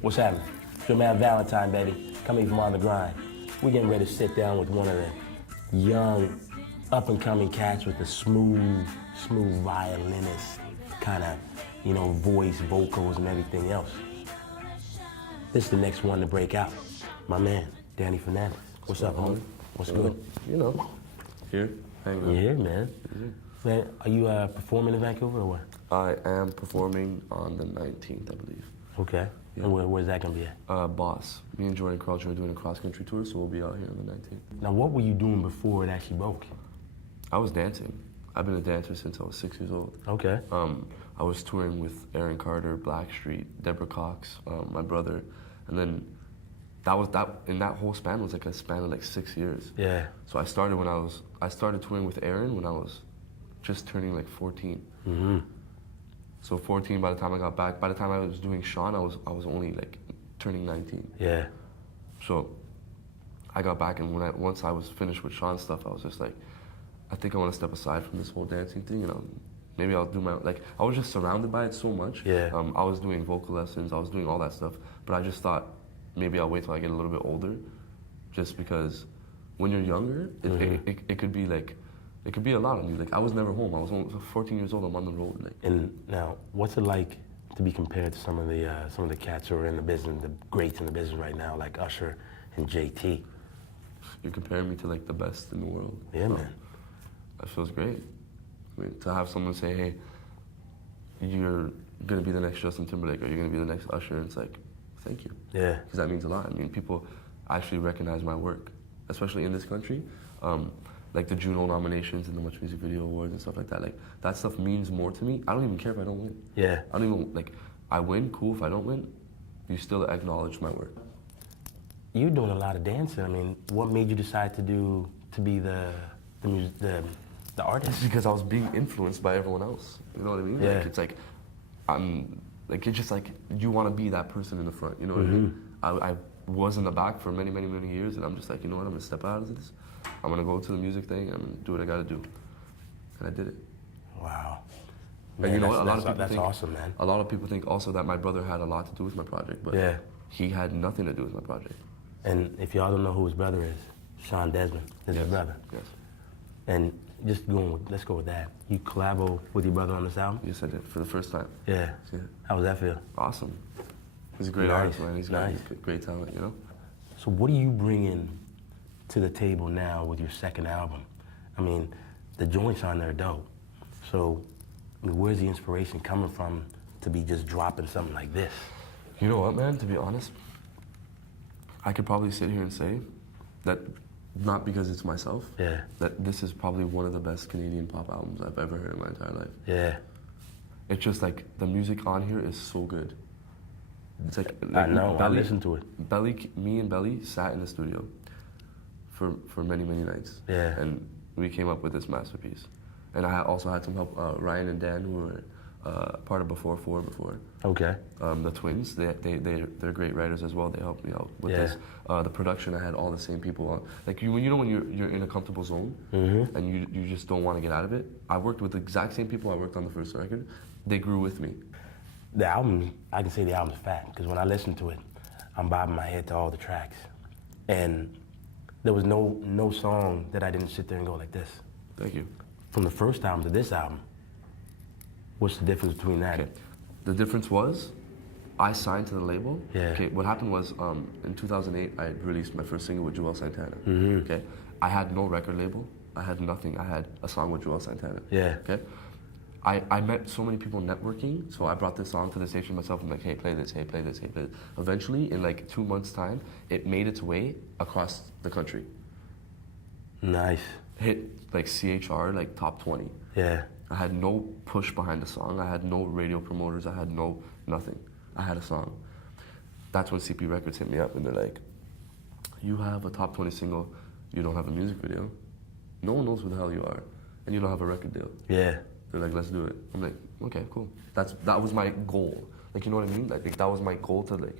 What's happening? It's your man Valentine, baby. Coming from on the grind. We're getting ready to sit down with one of the young, up-and-coming cats with the smooth violinist kind of, you know, voice, vocals, and everything else. This is the next one to break out. My man, Danny Fernandes. What's up, homie? What's good? You know, here, hanging out. You here, man? Man, are you performing in Vancouver or what? I am performing on the 19th, I believe. Okay. Yeah. And where's that gonna be at? Boss. Me and Jordan Crouch are doing a cross-country tour, so we'll be out here on the 19th. Now, what were you doing before it actually broke? I was dancing. I've been a dancer since I was 6 years old. Okay. I was touring with Aaron Carter, Blackstreet, Deborah Cox, my brother, and then in that whole span was like a span of like 6 years. Yeah. So I started touring with Aaron when I was just turning like 14. Mm-hmm. So 14 by the time I got back. By the time I was doing Sean, I was only like turning 19. Yeah. So I got back, and once I was finished with Sean's stuff, I was just like, I think I want to step aside from this whole dancing thing, maybe I'll do my, like, I was just surrounded by it so much. Yeah. I was doing vocal lessons, I was doing all that stuff, but I just thought maybe I'll wait till I get a little bit older, just because when you're younger, it could be like, it could be a lot on you. Like, I was never home. I was only 14 years old. I'm on the road. Like. And now, what's it like to be compared to some of the cats who are in the business, the greats in the business right now, like Usher and JT? You're comparing me to like the best in the world. Yeah, man. That feels great. I mean, to have someone say, "Hey, you're gonna be the next Justin Timberlake, or you're gonna be the next Usher," and it's like, thank you. Yeah. Because that means a lot. I mean, people actually recognize my work, especially in this country. Like the JUNO nominations and the Much Music Video Awards and stuff like that. Like, that stuff means more to me. I don't even care if I don't win. Yeah. I don't even, like, I win, cool. If I don't win, you still acknowledge my work. You're doing a lot of dancing. I mean, what made you decide to be the artist? It's because I was being influenced by everyone else. You know what I mean? Yeah. Like, it's like, it's just like, you want to be that person in the front. You know what I mean? I was in the back for many, many, many years, and I'm just like, you know what? I'm gonna step out of this. I'm gonna go to the music thing, and I'm gonna do what I gotta do. And I did it. Wow. And Man, you know what? A lot of people that's think, awesome, man. A lot of people think also that my brother had a lot to do with my project, but yeah. He had nothing to do with my project. And if y'all don't know who his brother is, Sean Desmond is his brother. Yes. And let's go with that. You collabo with your brother on this album? Yes, I did, for the first time. Yeah. How was that feel? Awesome. He's a great artist, man. He's got great talent, you know? So what are you bringing to the table now with your second album? I mean, the joints on there are dope. So, I mean, where's the inspiration coming from to be just dropping something like this? You know what, man? To be honest, I could probably sit here and say that, not because it's myself, that this is probably one of the best Canadian pop albums I've ever heard in my entire life. Yeah. It's just like, the music on here is so good. It's like I know, I listened to it. Me and Belly sat in the studio for many, many nights. Yeah. And we came up with this masterpiece. And I also had some help, Ryan and Dan, who were part of Before. Okay. The twins, they're great writers as well. They helped me out with this. The production, I had all the same people on. Like, when you're in a comfortable zone, and you just don't want to get out of it. I worked with the exact same people I worked on the first record. They grew with me. The album, I can say the album's fat, because when I listen to it, I'm bobbing my head to all the tracks. And there was no song that I didn't sit there and go like this. Thank you. From the first album to this album, what's the difference between that? Okay. The difference was, I signed to the label. Yeah. Okay, what happened was, in 2008, I released my first single with Joel Santana. Okay, I had no record label. I had nothing. I had a song with Joel Santana. Yeah. Okay. I met so many people networking, so I brought this song to the station myself. I'm like, hey, play this, hey, play this, hey, play this. Eventually, in like 2 months' time, it made its way across the country. Nice. Hit like CHR, like top 20. Yeah. I had no push behind the song. I had no radio promoters. I had nothing. I had a song. That's when CP Records hit me up, and they're like, you have a top 20 single, you don't have a music video, no one knows who the hell you are, and you don't have a record deal. Yeah. They're like, let's do it. I'm like, okay, cool. That was my goal. Like, you know what I mean? Like that was my goal, to like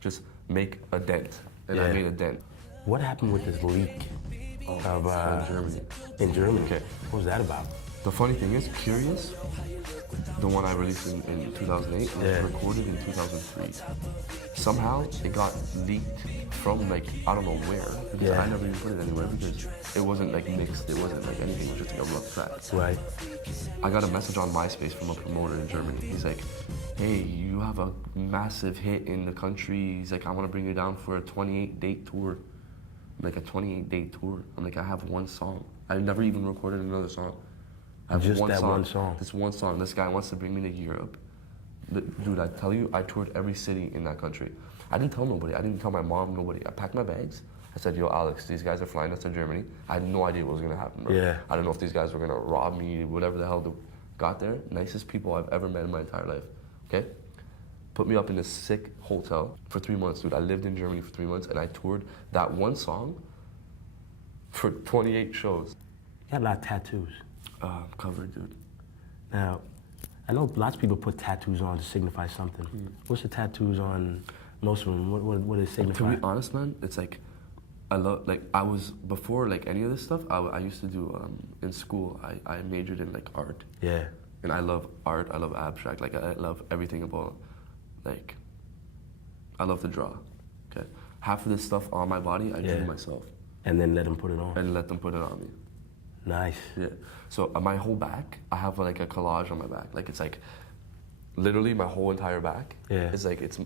just make a dent, and I made a dent. What happened with this leak in Germany? In Germany. Okay. What was that about? The funny thing is, Curious, the one I released in 2008, was recorded in 2003. Somehow, it got leaked from, like, I don't know where, because I never even put it anywhere, because it wasn't, like, mixed, it wasn't, like, anything, it was just, like, a rough track. Right. I got a message on MySpace from a promoter in Germany. He's like, hey, you have a massive hit in the country. He's like, I want to bring you down for a 28-date tour. Like, a 28-date tour. I'm like, I have one song. I never even recorded another song. I have Just that one song. This one song. This guy wants to bring me to Europe. Dude, I tell you, I toured every city in that country. I didn't tell nobody. I didn't tell my mom, nobody. I packed my bags. I said, yo, Alex, these guys are flying us to Germany. I had no idea what was going to happen, bro. Yeah. I don't know if these guys were going to rob me, whatever the hell. Got there, nicest people I've ever met in my entire life, okay? Put me up in this sick hotel for 3 months, dude. I lived in Germany for 3 months, and I toured that one song for 28 shows. You got a lot of tattoos. Covered, dude. Now, I know lots of people put tattoos on to signify something. What's the tattoos on most of them? What do they signify? To be honest, man, it's like, I love, like, I was, before, like, any of this stuff, I used to do, in school, I majored in, like, art. Yeah. And I love art, I love abstract, like, I love everything about, like, I love to draw, okay? Half of this stuff on my body, I drew myself. And then let them put it on. And let them put it on me. Nice. Yeah. So my whole back, I have like a collage on my back. Like, it's like literally my whole entire back. Yeah. It's like it's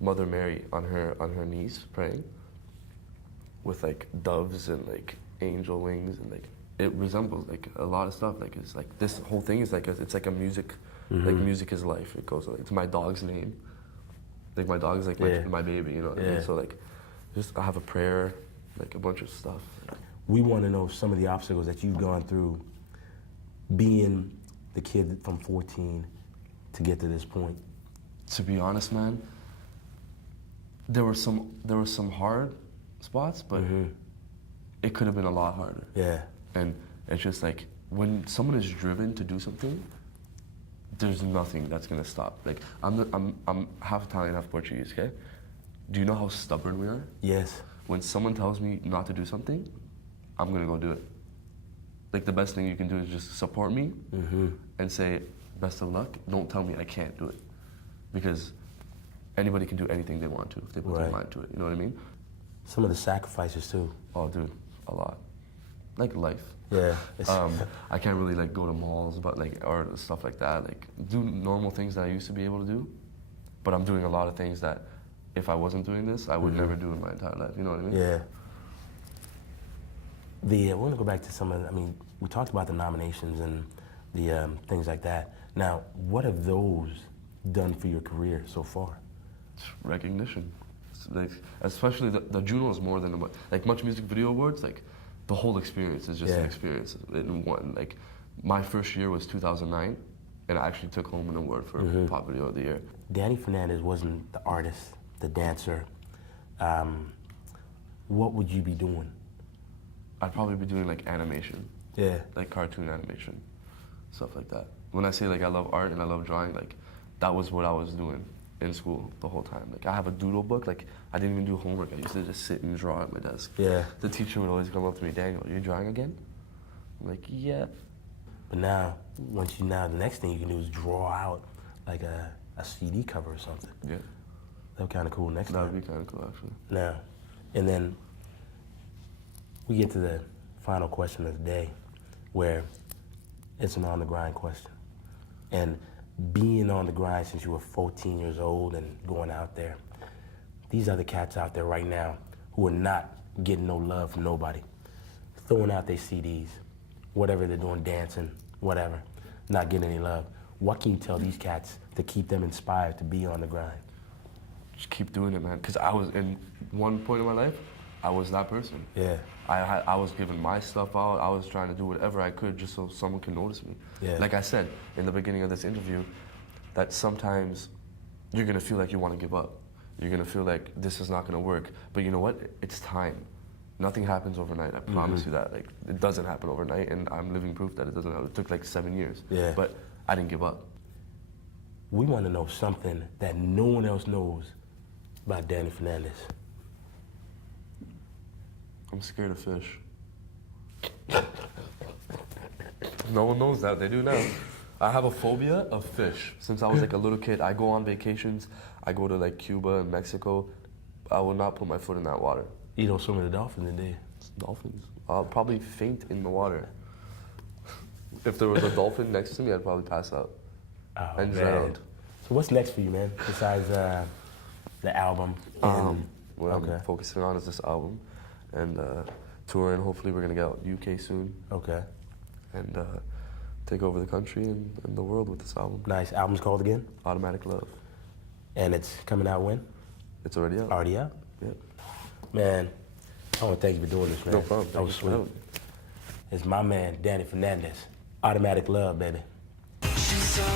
Mother Mary on her knees praying, with like doves and like angel wings, and like it resembles like a lot of stuff. Like, it's like this whole thing is like it's like a music, like music is life. It goes like, it's my dog's name. Like, my dog is like my baby, you know what I mean? So like, just I have a prayer, like a bunch of stuff. We want to know some of the obstacles that you've gone through being the kid from 14 to get to this point. To be honest, man, there were some hard spots, but it could have been a lot harder. Yeah. And it's just like, when someone is driven to do something, there's nothing that's gonna stop. Like, I'm half Italian, half Portuguese, okay? Do you know how stubborn we are? Yes. When someone tells me not to do something, I'm gonna go do it. Like, the best thing you can do is just support me and say, best of luck. Don't tell me I can't do it. Because anybody can do anything they want to if they put their mind to it, you know what I mean? Some of the sacrifices too. Oh, dude, a lot. Like life. Yeah. I can't really like go to malls, but like, or stuff like that. Like, do normal things that I used to be able to do, but I'm doing a lot of things that if I wasn't doing this, I would never do in my entire life, you know what I mean? Yeah. I want to go back to some of the, I mean, we talked about the nominations and the things like that. Now, what have those done for your career so far? Recognition. Like, especially the JUNO is more than, like, Much Music Video Awards, like, the whole experience is just an experience in one. Like, my first year was 2009, and I actually took home an award for Pop Video of the Year. Danny Fernandes wasn't the artist, the dancer. What would you be doing? I'd probably be doing like animation. Yeah. Like cartoon animation, stuff like that. When I say like I love art and I love drawing, like that was what I was doing in school the whole time. Like, I have a doodle book, like I didn't even do homework. I used to just sit and draw at my desk. Yeah. The teacher would always come up to me, Daniel, are you drawing again? I'm like, yeah. But now, the next thing you can do is draw out like a CD cover or something. Yeah. That'd be kind of cool next time. That would be kind of cool, actually. Now, and then we get to the final question of the day, where it's an on the grind question. And being on the grind since you were 14 years old and going out there, these other cats out there right now who are not getting no love from nobody, throwing out their CDs, whatever they're doing, dancing, whatever, not getting any love. What can you tell these cats to keep them inspired to be on the grind? Just keep doing it, man. Because I was, in one point in my life, I was that person. Yeah. I was giving my stuff out. I was trying to do whatever I could just so someone can notice me. Yeah. Like I said in the beginning of this interview, that sometimes you're gonna feel like you want to give up. You're gonna feel like this is not gonna work. But you know what? It's time. Nothing happens overnight. I promise you that. Like, it doesn't happen overnight, and I'm living proof that it doesn't happen. It took like 7 years. Yeah. But I didn't give up. We want to know something that no one else knows about Danny Fernandes. I'm scared of fish. No one knows that. They do now. I have a phobia of fish. Since I was like a little kid, I go on vacations. I go to like Cuba and Mexico. I will not put my foot in that water. You don't swim with the dolphins, did you? Dolphins. I'll probably faint in the water. If there was a dolphin next to me, I'd probably pass out. Oh, and man. drown. So what's next for you, man? Besides the album? What I'm focusing on is this album and touring. Hopefully, we're gonna get out UK soon. Okay. And take over the country and the world with this album. Nice. Album's called again? Automatic Love. And it's coming out when? It's already out. Already out? Yeah. Man, I want to thank you for doing this, man. No problem. That was sweet. It's my man, Danny Fernandes. Automatic Love, baby. She's on